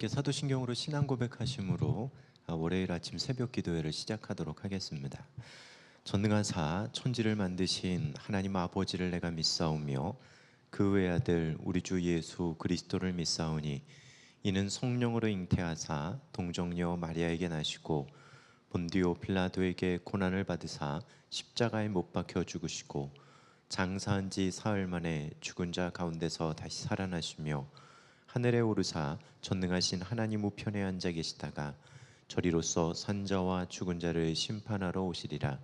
함께 사도신경으로 신앙 고백하심으로 월요일 아침 새벽 기도회를 시작하도록 하겠습니다. 전능하사 천지를 만드신 하나님 아버지를 내가 믿사오며 그 외아들 우리 주 예수 그리스도를 믿사오니 이는 성령으로 잉태하사 동정녀 마리아에게 나시고 본디오 빌라도에게 고난을 받으사 십자가에 못 박혀 죽으시고 장사한 지 사흘 만에 죽은 자 가운데서 다시 살아나시며 하늘에 오르사 전능하신 하나님 우편에 앉아 계시다가 저리로서 산자와 죽은 자를 심판하러 오시리라.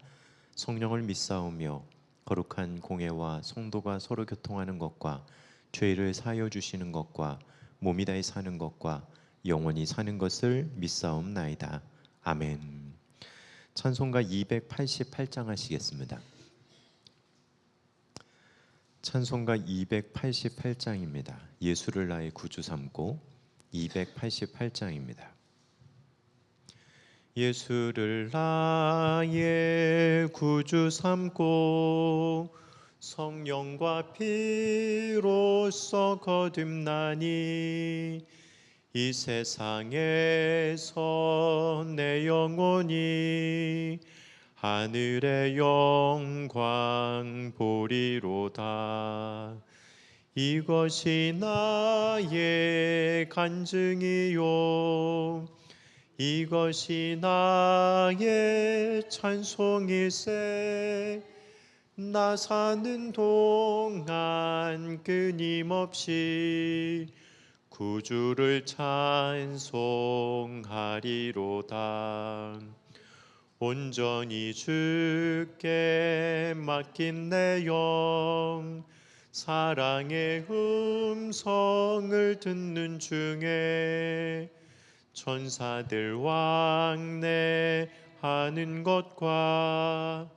성령을 믿사오며 거룩한 공회와 성도가 서로 교통하는 것과 죄를 사하여 주시는 것과 몸이 다해 사는 것과 영원히 사는 것을 믿사옵나이다. 아멘. 찬송가 288장 하시겠습니다. 찬송가 288장입니다. 예수를 나의 구주 삼고 288장입니다. 예수를 나의 구주 삼고 성령과 피로써 거듭나니 이 세상에서 내 영혼이 하늘의 영광 보리로다. 이것이 나의 간증이요 이것이 나의 찬송일세. 나 사는 동안 끊임없이 구주를 찬송하리로다. 온전히 주께 맡긴 내 영 사랑의 음성을 듣는 중에 천사들 왕래하는 것과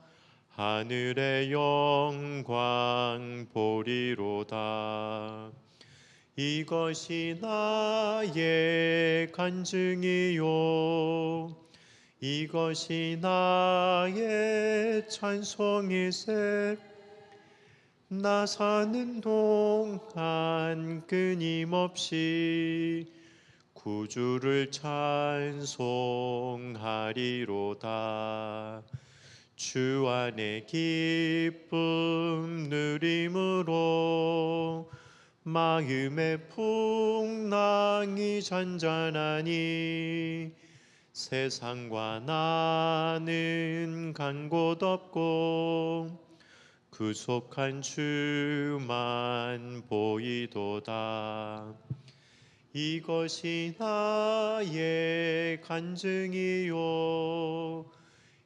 하늘의 영광 보리로다. 이것이 나의 간증이요 이것이 나의 찬송일세. 나 사는 동안 끊임없이 구주를 찬송하리로다. 주 안에 기쁨 누림으로 마음의 풍랑이 잔잔하니 세상과 나는 간 곳 없고 구속한 주만 보이도다. 이것이 나의 간증이요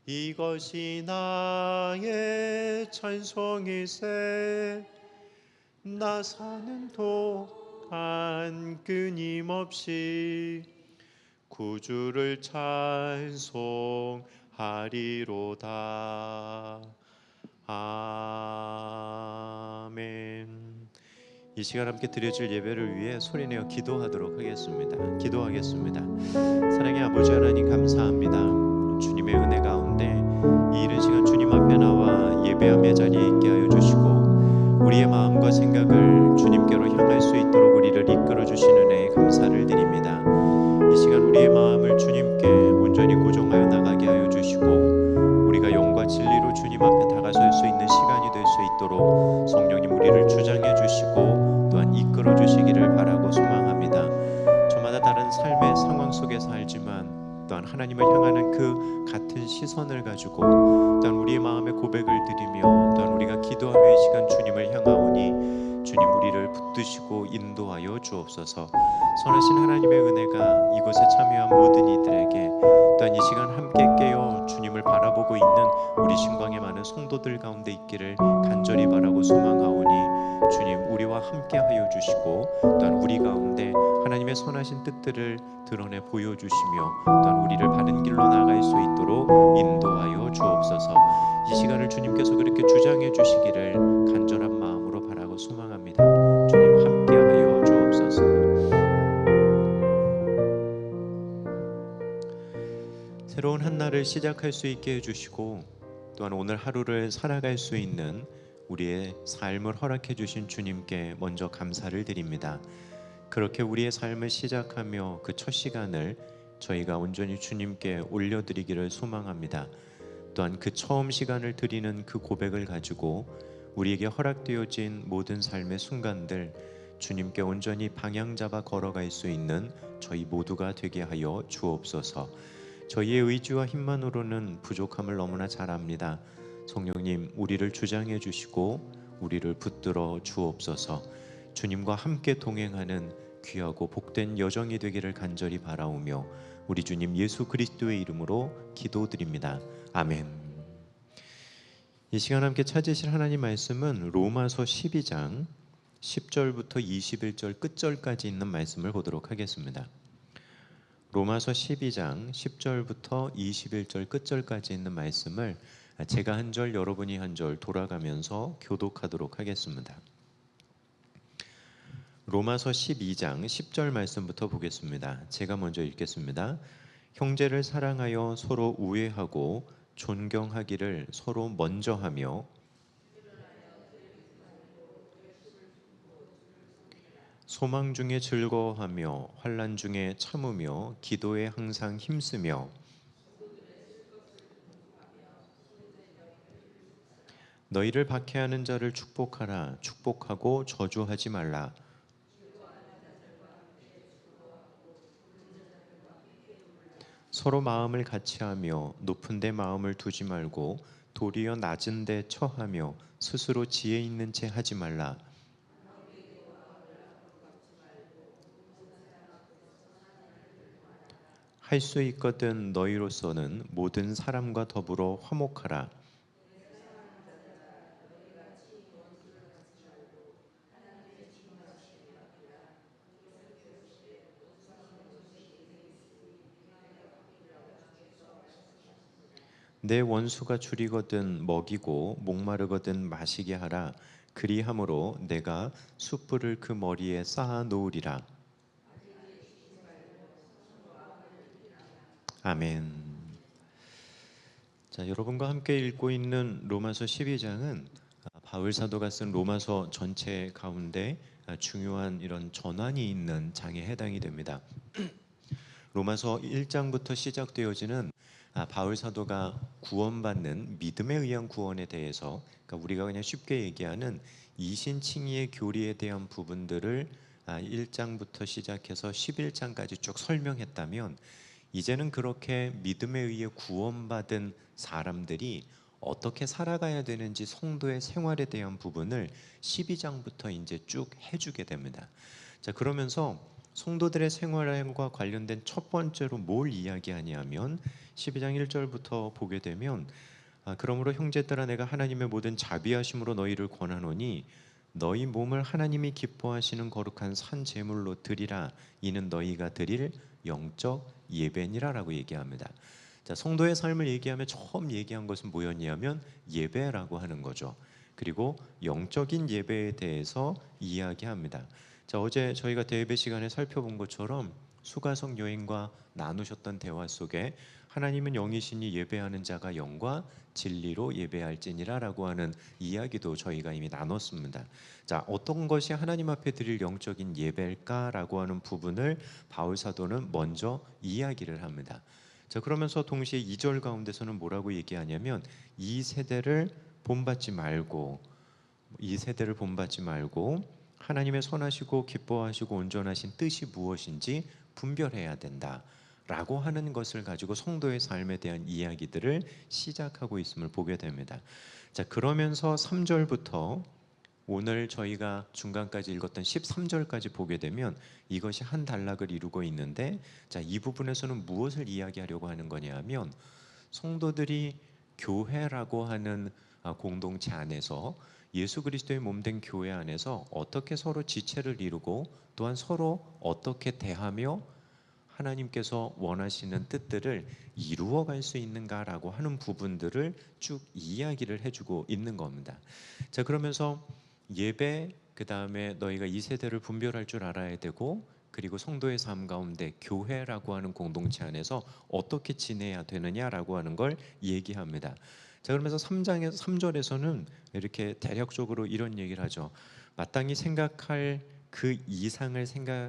이것이 나의 찬송일세. 나 사는 동안 끊임없이 구주를 찬송하리로다. 아멘. 이 시간 함께 드려질 예배를 위해 소리내어 기도하도록 하겠습니다. 기도하겠습니다. 사랑의 아버지 하나님 감사합니다. 주님의 은혜 가운데 이 이른 시간 주님 앞에 나와 예배함의 자리에 있게 하여 주시고 우리의 마음과 생각을 주님께로 향할 수 있도록 우리를 이끌어 주신 은혜에 감사를 드립니다. 이 시간 우리의 마음을 주님께 온전히 고정하여 나가게 하여 주시고 우리가 영과 진리로 주님 앞에 다가설 수 있는 시간이 될 수 있도록 성령님 우리를 주장해 주시고 또한 이끌어 주시기를 바라고 소망합니다. 저마다 다른 삶의 상황 속에 살지만 또한 하나님을 향하는 그 같은 시선을 가지고 또한 우리의 마음의 고백을 드리며 또한 우리가 기도하며 이 시간 주님을 향하오니 주님 우리를 붙드시고 인도하여 주옵소서. 선하신 하나님의 은혜가 이곳에 참여한 모든 이들에게 또한 이 시간 함께 깨어 주님을 바라보고 있는 우리 신광의 많은 성도들 가운데 있기를 간절히 바라고 소망하오니 주님 우리와 함께 하여 주시고 또한 우리 가운데 하나님의 선하신 뜻들을 드러내 보여주시며 또한 우리를 바른 길로 나갈 수 있도록 인도하여 주옵소서. 이 시간을 주님께서 그렇게 주장해 주시기를 간절한 마음으로 바라고 소망합니다. 주님 함께하여 주옵소서. 새로운 한 날을 시작할 수 있게 해주시고 또한 오늘 하루를 살아갈 수 있는 우리의 삶을 허락해 주신 주님께 먼저 감사를 드립니다. 그렇게 우리의 삶을 시작하며 그 첫 시간을 저희가 온전히 주님께 올려드리기를 소망합니다. 또한 그 처음 시간을 드리는 그 고백을 가지고 우리에게 허락되어진 모든 삶의 순간들 주님께 온전히 방향 잡아 걸어갈 수 있는 저희 모두가 되게 하여 주옵소서. 저희의 의지와 힘만으로는 부족함을 너무나 잘 압니다. 성령님, 우리를 주장해 주시고 우리를 붙들어 주옵소서. 주님과 함께 동행하는 귀하고 복된 여정이 되기를 간절히 바라오며 우리 주님 예수 그리스도의 이름으로 기도드립니다. 아멘. 이 시간 함께 찾으실 하나님 말씀은 로마서 12장 10절부터 21절 끝절까지 있는 말씀을 보도록 하겠습니다. 로마서 12장 10절부터 21절 끝절까지 있는 말씀을 제가 한 절 여러분이 한 절 돌아가면서 교독하도록 하겠습니다. 로마서 12장 10절 말씀부터 보겠습니다. 제가 먼저 읽겠습니다. 형제를 사랑하여 서로 우애하고 존경하기를 서로 먼저 하며 소망 중에 즐거워하며 환난 중에 참으며 기도에 항상 힘쓰며 너희를 박해하는 자를 축복하라. 축복하고 저주하지 말라. 서로 마음을 같이하며 높은 데 마음을 두지 말고 도리어 낮은 데 처하며 스스로 지혜 있는 채 하지 말라. 할 수 있거든 너희로서는 모든 사람과 더불어 화목하라. 내 원수가 줄이거든 먹이고 목마르거든 마시게 하라. 그리함으로 내가 숯불을 그 머리에 쌓아 놓으리라. 아멘. 자, 여러분과 함께 읽고 있는 로마서 12장은 바울 사도가 쓴 로마서 전체 가운데 중요한 이런 전환이 있는 장에 해당이 됩니다. 로마서 1장부터 시작되어지는 바울 사도가 구원받는 믿음에 의한 구원에 대해서, 그러니까 우리가 그냥 쉽게 얘기하는 이신칭의의 교리에 대한 부분들을 1장부터 시작해서 11장까지 쭉 설명했다면, 이제는 그렇게 믿음에 의해 구원받은 사람들이 어떻게 살아가야 되는지 성도의 생활에 대한 부분을 12장부터 이제 쭉 해주게 됩니다. 자, 그러면서 성도들의 생활과 관련된 첫 번째로 뭘 이야기하냐면 12장 1절부터 보게 되면 그러므로 형제들아 내가 하나님의 모든 자비하심으로 너희를 권하노니 너희 몸을 하나님이 기뻐하시는 거룩한 산 제물로 드리라. 이는 너희가 드릴 영적 예배니라라고 얘기합니다. 자, 성도의 삶을 얘기하며 처음 얘기한 것은 뭐였냐면 예배라고 하는 거죠. 그리고 영적인 예배에 대해서 이야기합니다. 자, 어제 저희가 대예배 시간에 살펴본 것처럼 수가성 여인과 나누셨던 대화 속에 하나님은 영이시니 예배하는 자가 영과 진리로 예배할지니라라고 하는 이야기도 저희가 이미 나눴습니다. 자, 어떤 것이 하나님 앞에 드릴 영적인 예배일까라고 하는 부분을 바울 사도는 먼저 이야기를 합니다. 자, 그러면서 동시에 2절 가운데서는 뭐라고 얘기하냐면 이 세대를 본받지 말고 하나님의 선하시고 기뻐하시고 온전하신 뜻이 무엇인지 분별해야 된다라고 하는 것을 가지고 성도의 삶에 대한 이야기들을 시작하고 있음을 보게 됩니다. 자, 그러면서 3절부터 오늘 저희가 중간까지 읽었던 13절까지 보게 되면 이것이 한 단락을 이루고 있는데, 자, 이 부분에서는 무엇을 이야기하려고 하는 거냐 하면 성도들이 교회라고 하는 공동체 안에서 예수 그리스도의 몸된 교회 안에서 어떻게 서로 지체를 이루고 또한 서로 어떻게 대하며 하나님께서 원하시는 뜻들을 이루어갈 수 있는가라고 하는 부분들을 쭉 이야기를 해주고 있는 겁니다. 자, 그러면서 예배, 그 다음에 너희가 이 세대를 분별할 줄 알아야 되고, 그리고 성도의 삶 가운데 교회라고 하는 공동체 안에서 어떻게 지내야 되느냐라고 하는 걸 얘기합니다. 자, 그러면서 3절에서는 이렇게 대략적으로 이런 얘기를 하죠. 마땅히 생각할 그 이상을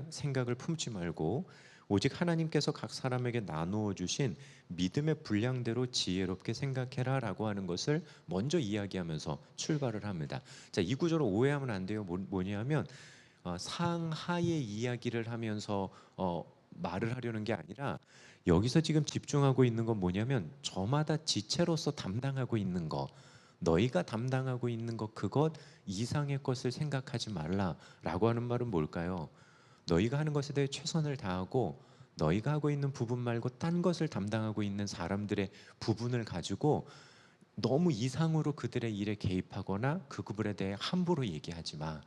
생각을 품지 말고 오직 하나님께서 각 사람에게 나누어 주신 믿음의 분량대로 지혜롭게 생각해라 라고 하는 것을 먼저 이야기하면서 출발을 합니다. 자, 이 구절을 오해하면 안 돼요. 뭐냐면 상하의 이야기를 하면서 말을 하려는 게 아니라 여기서 지금 집중하고 있는 건 뭐냐면 저마다 지체로서 담당하고 있는 거, 너희가 담당하고 있는 것 그것 이상의 것을 생각하지 말라라고 하는 말은 뭘까요? 너희가 하는 것에 대해 최선을 다하고 너희가 하고 있는 부분 말고 딴 것을 담당하고 있는 사람들의 부분을 가지고 너무 이상으로 그들의 일에 개입하거나 그 부분에 대해 함부로 얘기하지 마.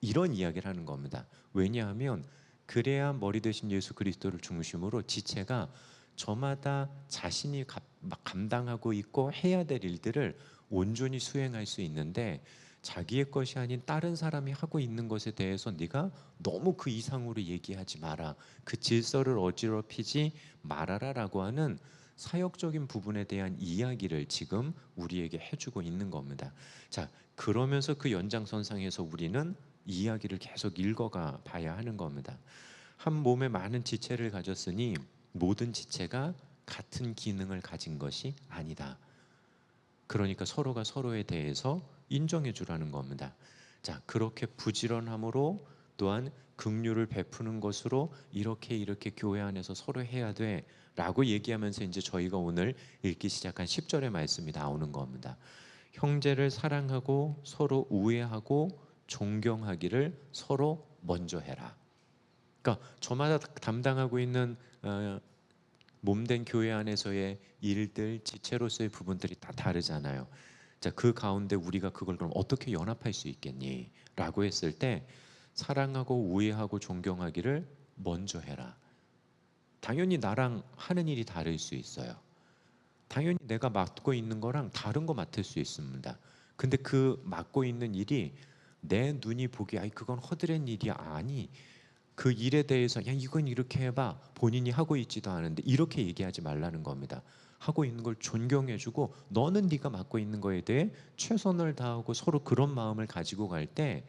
이런 이야기를 하는 겁니다. 왜냐하면 그래야 머리 대신 예수 그리스도를 중심으로 지체가 저마다 자신이 감당하고 있고 해야 될 일들을 온전히 수행할 수 있는데 자기의 것이 아닌 다른 사람이 하고 있는 것에 대해서 네가 너무 그 이상으로 얘기하지 마라. 그 질서를 어지럽히지 말아라라고 하는 사역적인 부분에 대한 이야기를 지금 우리에게 해주고 있는 겁니다. 자, 그러면서 그 연장선상에서 우리는 이야기를 계속 읽어가 봐야 하는 겁니다. 한 몸에 많은 지체를 가졌으니 모든 지체가 같은 기능을 가진 것이 아니다. 그러니까 서로가 서로에 대해서 인정해 주라는 겁니다. 자, 그렇게 부지런함으로 또한 긍휼을 베푸는 것으로 이렇게 교회 안에서 서로 해야 돼 라고 얘기하면서 이제 저희가 오늘 읽기 시작한 10절의 말씀이 나오는 겁니다. 형제를 사랑하고 서로 우애하고 존경하기를 서로 먼저 해라. 그러니까 저마다 담당하고 있는 몸된 교회 안에서의 일들, 지체로서의 부분들이 다 다르잖아요. 자, 그 가운데 우리가 그걸 그럼 어떻게 연합할 수 있겠니? 라고 했을 때 사랑하고 우애하고 존경하기를 먼저 해라. 당연히 나랑 하는 일이 다를 수 있어요. 당연히 내가 맡고 있는 거랑 다른 거 맡을 수 있습니다. 근데 그 맡고 있는 일이 내 눈이 보기에 아이 그건 허드렛 일이 아니 그 일에 대해서 야 이건 이렇게 해봐 본인이 하고 있지도 않은데 이렇게 얘기하지 말라는 겁니다. 하고 있는 걸 존경해주고 너는 네가 맡고 있는 거에 대해 최선을 다하고 서로 그런 마음을 가지고 갈 때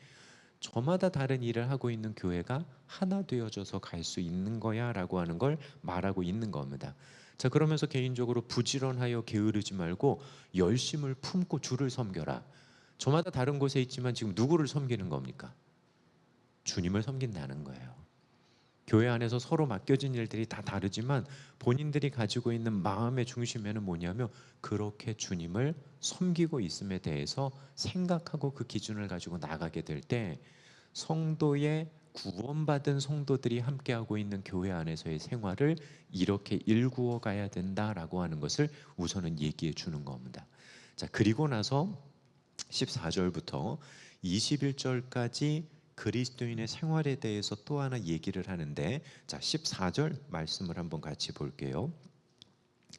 저마다 다른 일을 하고 있는 교회가 하나 되어져서 갈 수 있는 거야 라고 하는 걸 말하고 있는 겁니다. 자, 그러면서 개인적으로 부지런하여 게으르지 말고 열심을 품고 주를 섬겨라. 저마다 다른 곳에 있지만 지금 누구를 섬기는 겁니까? 주님을 섬긴다는 거예요. 교회 안에서 서로 맡겨진 일들이 다 다르지만 본인들이 가지고 있는 마음의 중심에는 뭐냐면 그렇게 주님을 섬기고 있음에 대해서 생각하고 그 기준을 가지고 나가게 될 때 성도의 구원받은 성도들이 함께하고 있는 교회 안에서의 생활을 이렇게 일구어 가야 된다라고 하는 것을 우선은 얘기해 주는 겁니다. 자, 그리고 나서 14절부터 21절까지 그리스도인의 생활에 대해서 또 하나 얘기를 하는데 자 14절 말씀을 한번 같이 볼게요.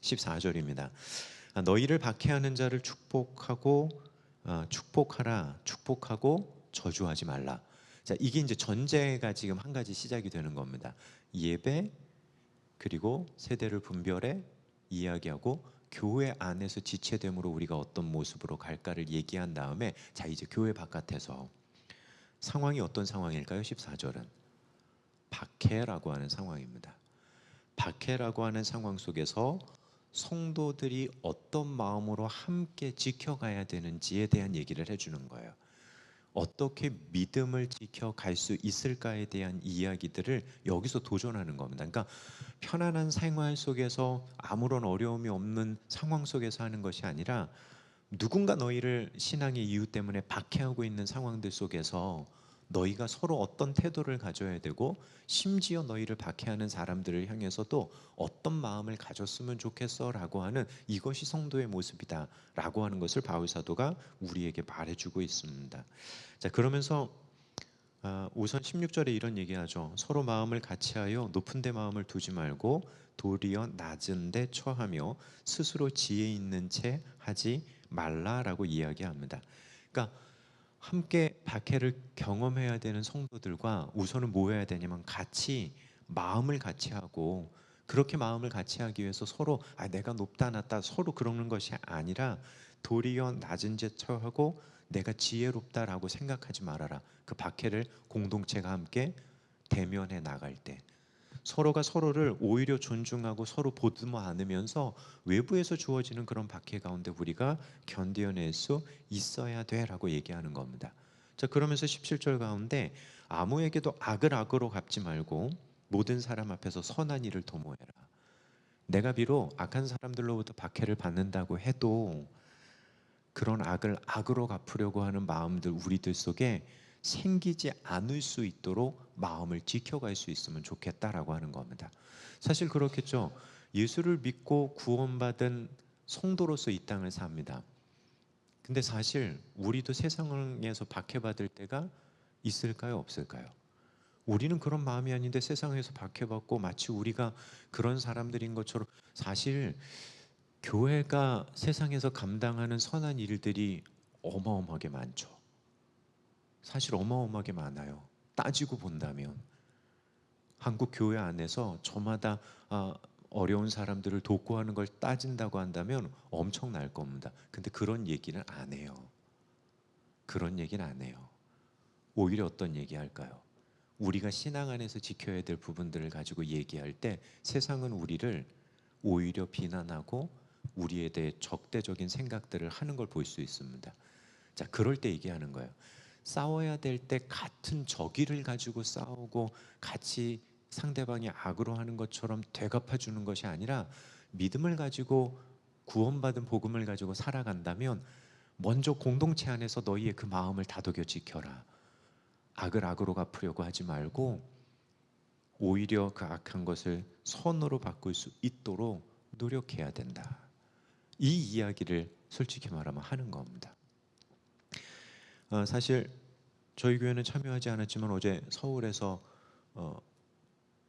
14절입니다. 너희를 박해하는 자를 축복하라 축복하고 저주하지 말라. 자, 이게 이제 전제가 지금 한 가지 시작이 되는 겁니다. 예배 그리고 세대를 분별해 이야기하고 교회 안에서 지체됨으로 우리가 어떤 모습으로 갈까를 얘기한 다음에 자 이제 교회 바깥에서 상황이 어떤 상황일까요? 14절은 박해라고 하는 상황입니다. 박해라고 하는 상황 속에서 성도들이 어떤 마음으로 함께 지켜가야 되는지에 대한 얘기를 해주는 거예요. 어떻게 믿음을 지켜갈 수 있을까에 대한 이야기들을 여기서 도전하는 겁니다. 그러니까 편안한 생활 속에서 아무런 어려움이 없는 상황 속에서 하는 것이 아니라 누군가 너희를 신앙의 이유 때문에 박해하고 있는 상황들 속에서 너희가 서로 어떤 태도를 가져야 되고 심지어 너희를 박해하는 사람들을 향해서도 어떤 마음을 가졌으면 좋겠어 라고 하는 이것이 성도의 모습이다 라고 하는 것을 바울 사도가 우리에게 말해주고 있습니다. 자, 그러면서 우선 16절에 이런 얘기하죠. 서로 마음을 같이하여 높은 데 마음을 두지 말고 도리어 낮은 데 처하며 스스로 지혜 있는 채 하지 말라라고 이야기합니다. 그러니까 함께 박해를 경험해야 되는 성도들과 우선은 뭐 해야 되냐면 같이 마음을 같이 하고 그렇게 마음을 같이 하기 위해서 서로 내가 높다 낮다 서로 그러는 것이 아니라 도리어 낮은 제 처하고 내가 지혜롭다라고 생각하지 말아라. 그 박해를 공동체가 함께 대면해 나갈 때 서로가 서로를 오히려 존중하고 서로 보듬어 안으면서 외부에서 주어지는 그런 박해 가운데 우리가 견뎌낼 수 있어야 돼라고 얘기하는 겁니다. 자, 그러면서 17절 가운데 아무에게도 악을 악으로 갚지 말고 모든 사람 앞에서 선한 일을 도모해라. 내가 비록 악한 사람들로부터 박해를 받는다고 해도 그런 악을 악으로 갚으려고 하는 마음들 우리들 속에 생기지 않을 수 있도록 마음을 지켜갈 수 있으면 좋겠다라고 하는 겁니다. 사실 그렇겠죠. 예수를 믿고 구원받은 성도로서 이 땅을 삽니다. 근데 사실 우리도 세상에서 박해받을 때가 있을까요, 없을까요? 우리는 그런 마음이 아닌데 세상에서 박해받고 마치 우리가 그런 사람들인 것처럼, 사실 교회가 세상에서 감당하는 선한 일들이 어마어마하게 많죠. 사실 어마어마하게 많아요. 따지고 본다면 한국 교회 안에서 저마다 어려운 사람들을 돕고 하는 걸 따진다고 한다면 엄청날 겁니다. 근데 그런 얘기는 안 해요. 그런 얘기는 안 해요. 오히려 어떤 얘기 할까요? 우리가 신앙 안에서 지켜야 될 부분들을 가지고 얘기할 때 세상은 우리를 오히려 비난하고 우리에 대해 적대적인 생각들을 하는 걸 볼 수 있습니다. 자, 그럴 때 얘기하는 거예요. 싸워야 될 때 같은 적의를 가지고 싸우고 같이 상대방이 악으로 하는 것처럼 되갚아 주는 것이 아니라 믿음을 가지고 구원받은 복음을 가지고 살아간다면 먼저 공동체 안에서 너희의 그 마음을 다독여 지켜라. 악을 악으로 갚으려고 하지 말고 오히려 그 악한 것을 선으로 바꿀 수 있도록 노력해야 된다. 이 이야기를 솔직히 말하면 하는 겁니다. 사실 저희 교회는 참여하지 않았지만 어제 서울에서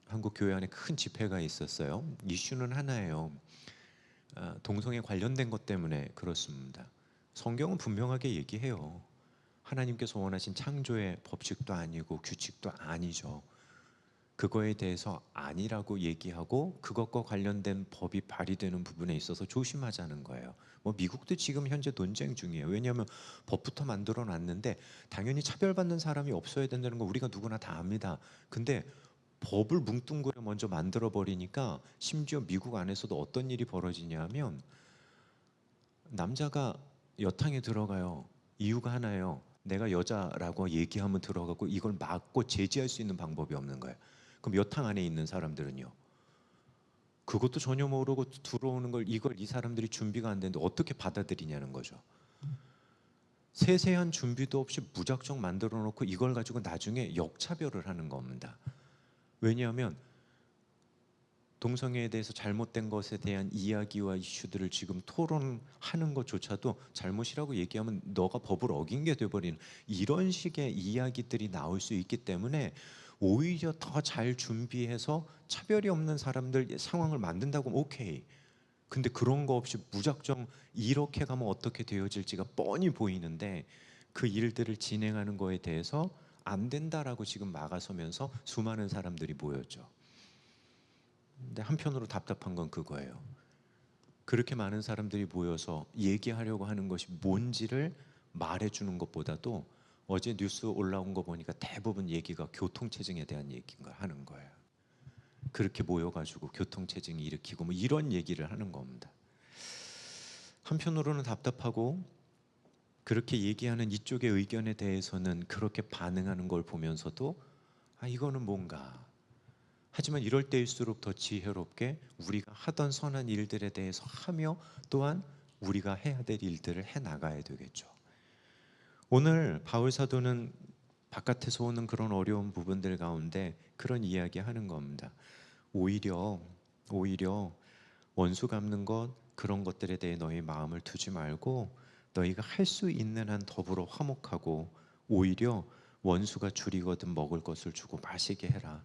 한국 교회 안에 큰 집회가 있었어요. 이슈는 하나예요. 동성애 관련된 것 때문에 그렇습니다. 성경은 분명하게 얘기해요. 하나님께서 원하신 창조의 법칙도 아니고 규칙도 아니죠. 그거에 대해서 아니라고 얘기하고 그것과 관련된 법이 발의되는 부분에 있어서 조심하자는 거예요. 뭐 미국도 지금 현재 논쟁 중이에요. 왜냐하면 법부터 만들어 놨는데 당연히 차별받는 사람이 없어야 된다는 거 우리가 누구나 다 압니다. 근데 법을 뭉뚱그려 먼저 만들어 버리니까 심지어 미국 안에서도 어떤 일이 벌어지냐면 남자가 여탕에 들어가요. 이유가 하나예요. 내가 여자라고 얘기하면 들어가고 이걸 막고 제지할 수 있는 방법이 없는 거예요. 그럼 여탕 안에 있는 사람들은요? 그것도 전혀 모르고 들어오는 걸 이걸 이 사람들이 준비가 안 되는데 어떻게 받아들이냐는 거죠. 세세한 준비도 없이 무작정 만들어 놓고 이걸 가지고 나중에 역차별을 하는 겁니다. 왜냐하면 동성애에 대해서 잘못된 것에 대한 이야기와 이슈들을 지금 토론하는 것조차도 잘못이라고 얘기하면 너가 법을 어긴 게 돼버리는 이런 식의 이야기들이 나올 수 있기 때문에 오히려 더 잘 준비해서 차별이 없는 사람들 상황을 만든다고 하면 오케이. 근데 그런 거 없이 무작정 이렇게 가면 어떻게 되어질지가 뻔히 보이는데 그 일들을 진행하는 거에 대해서 안 된다라고 지금 막아서면서 수많은 사람들이 모였죠. 근데 한편으로 답답한 건 그거예요. 그렇게 많은 사람들이 모여서 얘기하려고 하는 것이 뭔지를 말해주는 것보다도 어제 뉴스 올라온 거 보니까 대부분 얘기가 교통체증에 대한 얘기인가 하는 거예요. 그렇게 모여가지고 교통체증 일으키고 뭐 이런 얘기를 하는 겁니다. 한편으로는 답답하고 그렇게 얘기하는 이쪽의 의견에 대해서는 그렇게 반응하는 걸 보면서도 이거는 뭔가. 하지만 이럴 때일수록 더 지혜롭게 우리가 하던 선한 일들에 대해서 하며 또한 우리가 해야 될 일들을 해나가야 되겠죠. 오늘 바울 사도는 바깥에서 오는 그런 어려운 부분들 가운데 그런 이야기 하는 겁니다. 오히려 원수 갚는 것 그런 것들에 대해 너희 마음을 두지 말고 너희가 할 수 있는 한 더불어 화목하고 오히려 원수가 줄이거든 먹을 것을 주고 마시게 해라.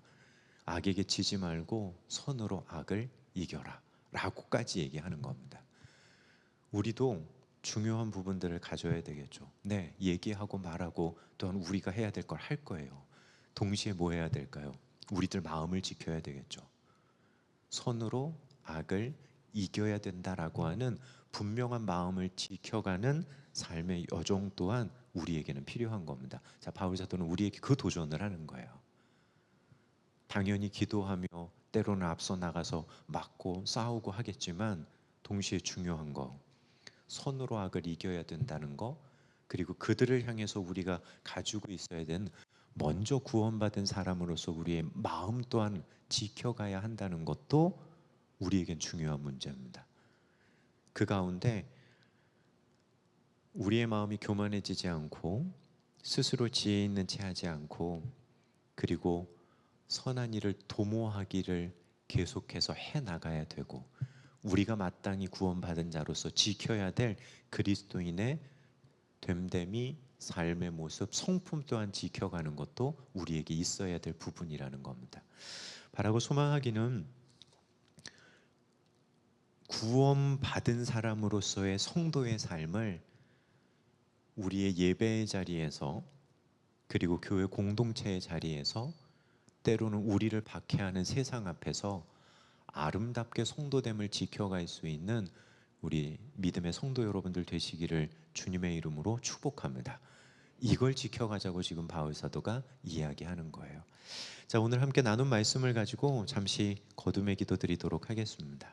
악에게 지지 말고 선으로 악을 이겨라 라고까지 얘기하는 겁니다. 우리도 중요한 부분들을 가져야 되겠죠. 네, 얘기하고 말하고 또한 우리가 해야 될 걸 할 거예요. 동시에 뭐 해야 될까요? 우리들 마음을 지켜야 되겠죠. 선으로 악을 이겨야 된다라고 하는 분명한 마음을 지켜가는 삶의 여정 또한 우리에게는 필요한 겁니다. 자, 바울 사도는 우리에게 그 도전을 하는 거예요. 당연히 기도하며 때로는 앞서 나가서 맞고 싸우고 하겠지만 동시에 중요한 거, 선으로 악을 이겨야 된다는 거, 그리고 그들을 향해서 우리가 가지고 있어야 되는 먼저 구원받은 사람으로서 우리의 마음 또한 지켜가야 한다는 것도 우리에겐 중요한 문제입니다. 그 가운데 우리의 마음이 교만해지지 않고 스스로 지혜 있는 채 하지 않고 그리고 선한 일을 도모하기를 계속해서 해나가야 되고 우리가 마땅히 구원받은 자로서 지켜야 될 그리스도인의 됨됨이 삶의 모습, 성품 또한 지켜가는 것도 우리에게 있어야 될 부분이라는 겁니다. 바라고 소망하기는 구원받은 사람으로서의 성도의 삶을 우리의 예배의 자리에서 그리고 교회 공동체의 자리에서 때로는 우리를 박해하는 세상 앞에서 아름답게 성도됨을 지켜갈 수 있는 우리 믿음의 성도 여러분들 되시기를 주님의 이름으로 축복합니다. 이걸 지켜가자고 지금 바울 사도가 이야기하는 거예요. 자, 오늘 함께 나눈 말씀을 가지고 잠시 거듭의 기도 드리도록 하겠습니다.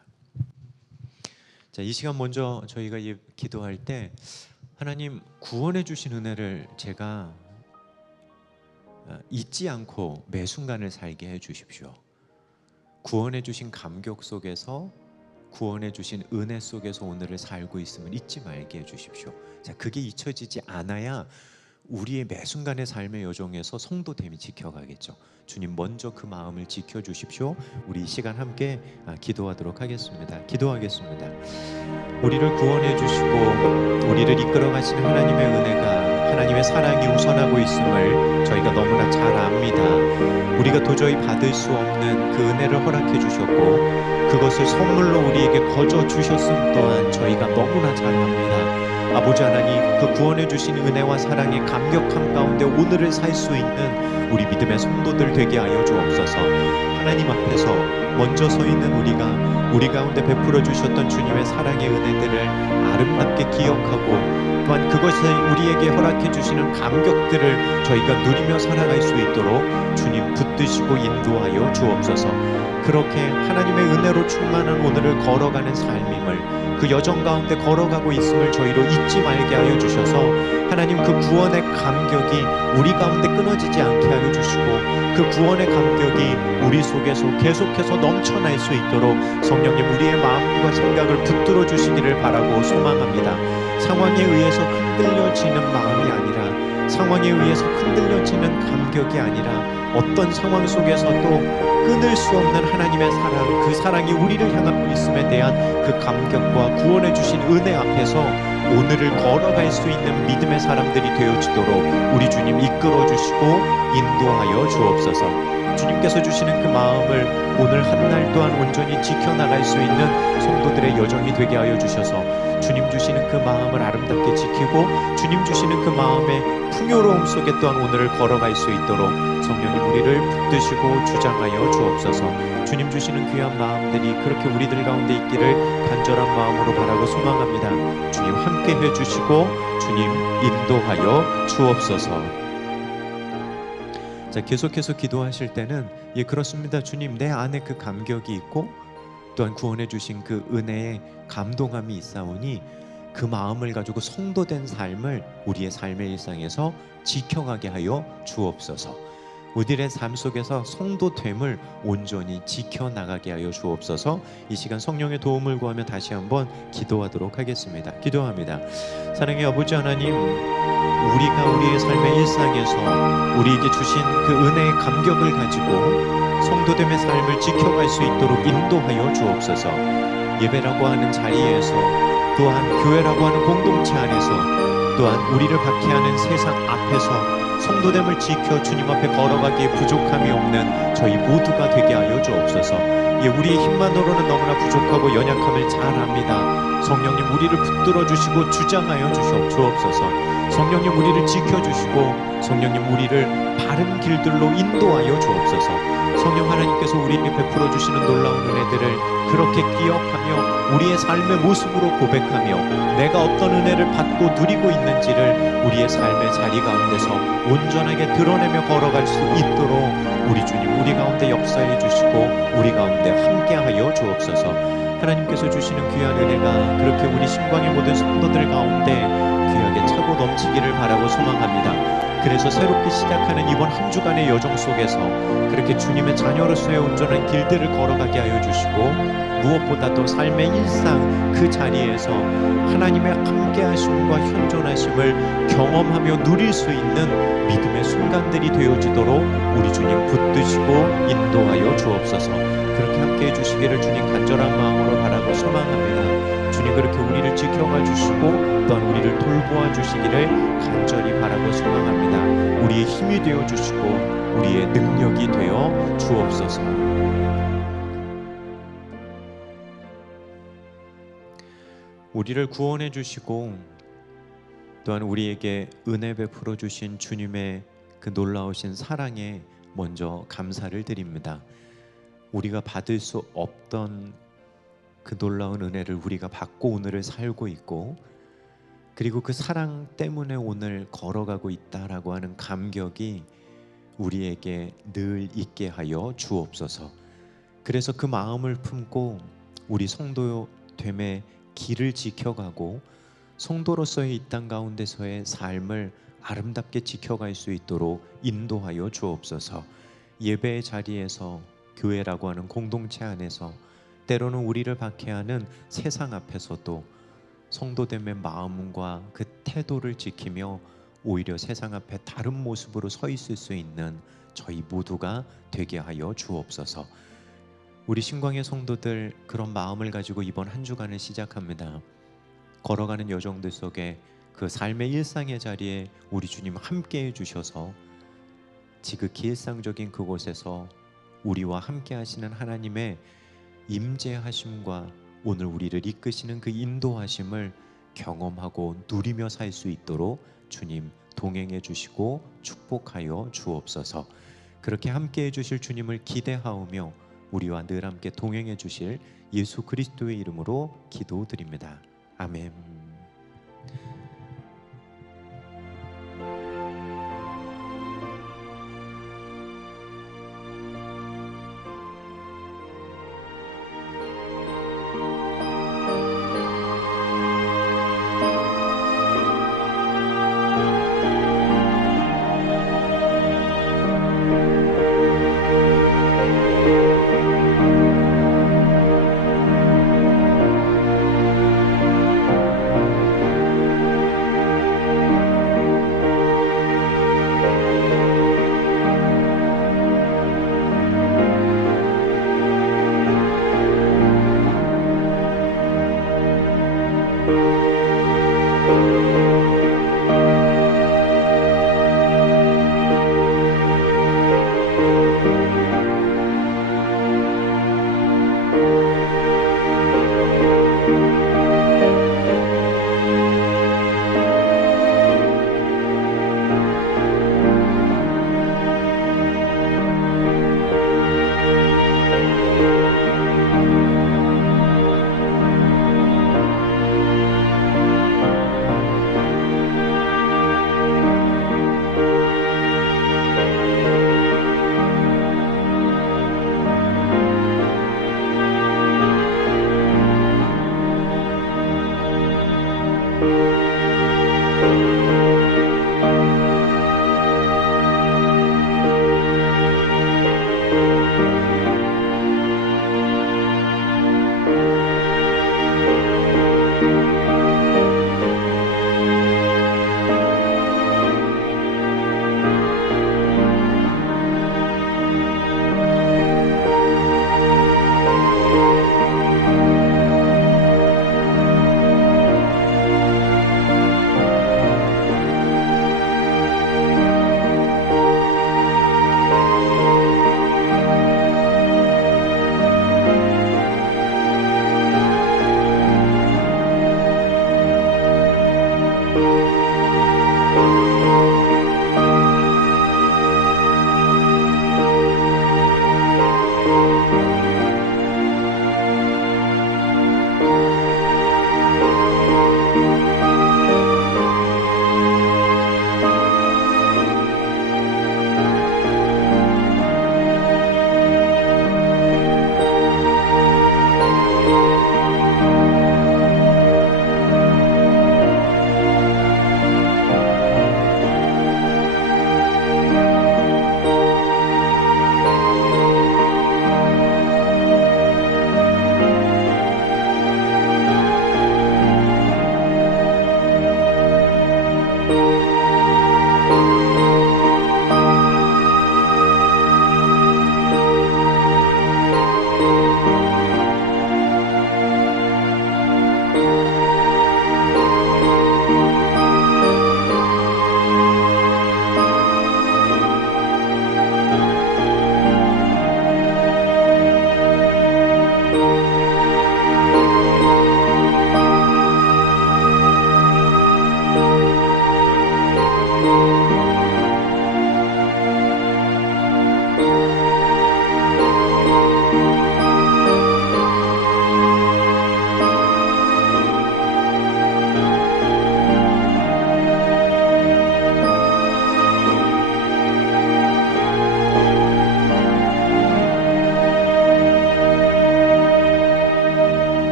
자, 이 시간 먼저 저희가 기도할 때 하나님 구원해 주신 은혜를 제가 잊지 않고 매 순간을 살게 해 주십시오. 구원해 주신 감격 속에서 구원해 주신 은혜 속에서 오늘을 살고 있음을 잊지 말게 해 주십시오. 자, 그게 잊혀지지 않아야 우리의 매 순간의 삶의 여정에서 성도됨이 지켜가겠죠. 주님 먼저 그 마음을 지켜주십시오. 우리 이 시간 함께 기도하도록 하겠습니다. 기도하겠습니다. 우리를 구원해 주시고 우리를 이끌어 가시는 하나님의 은혜가, 하나님의 사랑이 우선하고 있음을 저희가 너무나 잘 압니다. 우리가 도저히 받을 수 없는 그 은혜를 허락해 주셨고 그것을 선물로 우리에게 거저 주셨음 또한 저희가 너무나 잘 압니다. 아버지 하나님, 그 구원해 주신 은혜와 사랑의 감격함 가운데 오늘을 살 수 있는 우리 믿음의 성도들 되게 하여 주옵소서. 하나님 앞에서 먼저 서 있는 우리 가운데 베풀어 주셨던 주님의 사랑의 은혜들을 아름답게 기억하고 또한 그것을 우리에게 허락해 주시는 감격들을 저희가 누리며 살아갈 수 있도록 주님 붙드시고 인도하여 주옵소서. 그렇게 하나님의 은혜로 충만한 오늘을 걸어가는 삶임을, 그 여정 가운데 걸어가고 있음을 저희로 잊지 말게 하여 주셔서 하나님 그 구원의 감격이 우리 가운데 끊어지지 않게 하여 주시고 그 구원의 감격이 우리 속에서 계속해서 넘쳐날 수 있도록 성령님 우리의 마음과 생각을 붙들어 주시기를 바라고 소망합니다. 상황에 의해서 흔들려지는 마음이 아니라, 상황에 의해서 흔들려지는 감격이 아니라 어떤 상황 속에서도 끊을 수 없는 하나님의 사랑, 그 사랑이 우리를 향하고 있음에 대한 그 감격과 구원해 주신 은혜 앞에서 오늘을 걸어갈 수 있는 믿음의 사람들이 되어지도록 우리 주님 이끌어 주시고 인도하여 주옵소서. 주님께서 주시는 그 마음을 오늘 한 날 또한 온전히 지켜나갈 수 있는 성도들의 여정이 되게 하여 주셔서 주님 주시는 그 마음을 아름답게 지키고 주님 주시는 그 마음의 풍요로움 속에 또한 오늘을 걸어갈 수 있도록 성령님 우리를 붙드시고 주장하여 주옵소서. 주님 주시는 귀한 마음들이 그렇게 우리들 가운데 있기를 간절한 마음으로 바라고 소망합니다. 주님 함께 해주시고 주님 인도하여 주옵소서. 자, 계속해서 기도하실 때는 그렇습니다. 주님, 내 안에 그 감격이 있고 또한 구원해 주신 그 은혜의 감동함이 있사오니 그 마음을 가지고 성도된 삶을 우리의 삶의 일상에서 지켜가게 하여 주옵소서. 우리의 삶 속에서 성도됨을 온전히 지켜나가게 하여 주옵소서. 이 시간 성령의 도움을 구하며 다시 한번 기도하도록 하겠습니다. 기도합니다. 사랑의 아버지 하나님, 우리가 우리의 삶의 일상에서 우리에게 주신 그 은혜의 감격을 가지고 성도됨의 삶을 지켜갈 수 있도록 인도하여 주옵소서. 예배라고 하는 자리에서 또한 교회라고 하는 공동체 안에서 또한 우리를 박해하는 세상 앞에서 성도됨을 지켜 주님 앞에 걸어가기에 부족함이 없는 저희 모두가 되게 하여 주옵소서. 우리의 힘만으로는 너무나 부족하고 연약함을 잘 압니다. 성령님 우리를 붙들어 주시고 주장하여 주옵소서. 성령님 우리를 지켜주시고 성령님 우리를 바른 길들로 인도하여 주옵소서. 성령 하나님께서 우리에게 베풀어 주시는 놀라운 은혜들을 그렇게 기억하며 우리의 삶의 모습으로 고백하며 내가 어떤 은혜를 받고 누리고 있는지를 우리의 삶의 자리 가운데서 온전하게 드러내며 걸어갈 수 있도록 우리 주님 우리 가운데 역사해 주시고 우리 가운데 함께하여 주옵소서. 하나님께서 주시는 귀한 은혜가 그렇게 우리 신광의 모든 성도들 가운데 귀하게 차고 넘치기를 바라고 소망합니다. 그래서 새롭게 시작하는 이번 한 주간의 여정 속에서 그렇게 주님의 자녀로서의 온전한 길들을 걸어가게 하여 주시고 무엇보다도 삶의 일상 그 자리에서 하나님의 함께하심과 현존하심을 경험하며 누릴 수 있는 믿음의 순간들이 되어지도록 우리 주님 붙드시고 인도하여 주옵소서. 그렇게 함께해 주시기를 주님 간절한 마음으로 바라고 소망합니다. 주님 그렇게 우리를 지켜가 주시고 또한 우리를 돌보아 주시기를 간절히 바라고 소망합니다. 우리의 힘이 되어 주시고 우리의 능력이 되어 주옵소서. 우리를 구원해 주시고 또한 우리에게 은혜 베풀어 주신 주님의 그 놀라우신 사랑에 먼저 감사를 드립니다. 우리가 받을 수 없던 그 놀라운 은혜를 우리가 받고 오늘을 살고 있고 그리고 그 사랑 때문에 오늘 걸어가고 있다라고 하는 감격이 우리에게 늘 있게 하여 주옵소서. 그래서 그 마음을 품고 우리 성도됨의 길을 지켜가고 성도로서의 이 땅 가운데서의 삶을 아름답게 지켜갈 수 있도록 인도하여 주옵소서. 예배의 자리에서 교회라고 하는 공동체 안에서 때로는 우리를 박해하는 세상 앞에서도 성도됨의 마음과 그 태도를 지키며 오히려 세상 앞에 다른 모습으로 서 있을 수 있는 저희 모두가 되게 하여 주옵소서. 우리 신광의 성도들 그런 마음을 가지고 이번 한 주간을 시작합니다. 걸어가는 여정들 속에 그 삶의 일상의 자리에 우리 주님 함께 해주셔서 지극히 일상적인 그곳에서 우리와 함께 하시는 하나님의 임재하심과 오늘 우리를 이끄시는 그 인도하심을 경험하고 누리며 살 수 있도록 주님 동행해 주시고 축복하여 주옵소서. 그렇게 함께 해주실 주님을 기대하오며 우리와 늘 함께 동행해 주실 예수 그리스도의 이름으로 기도드립니다. 아멘.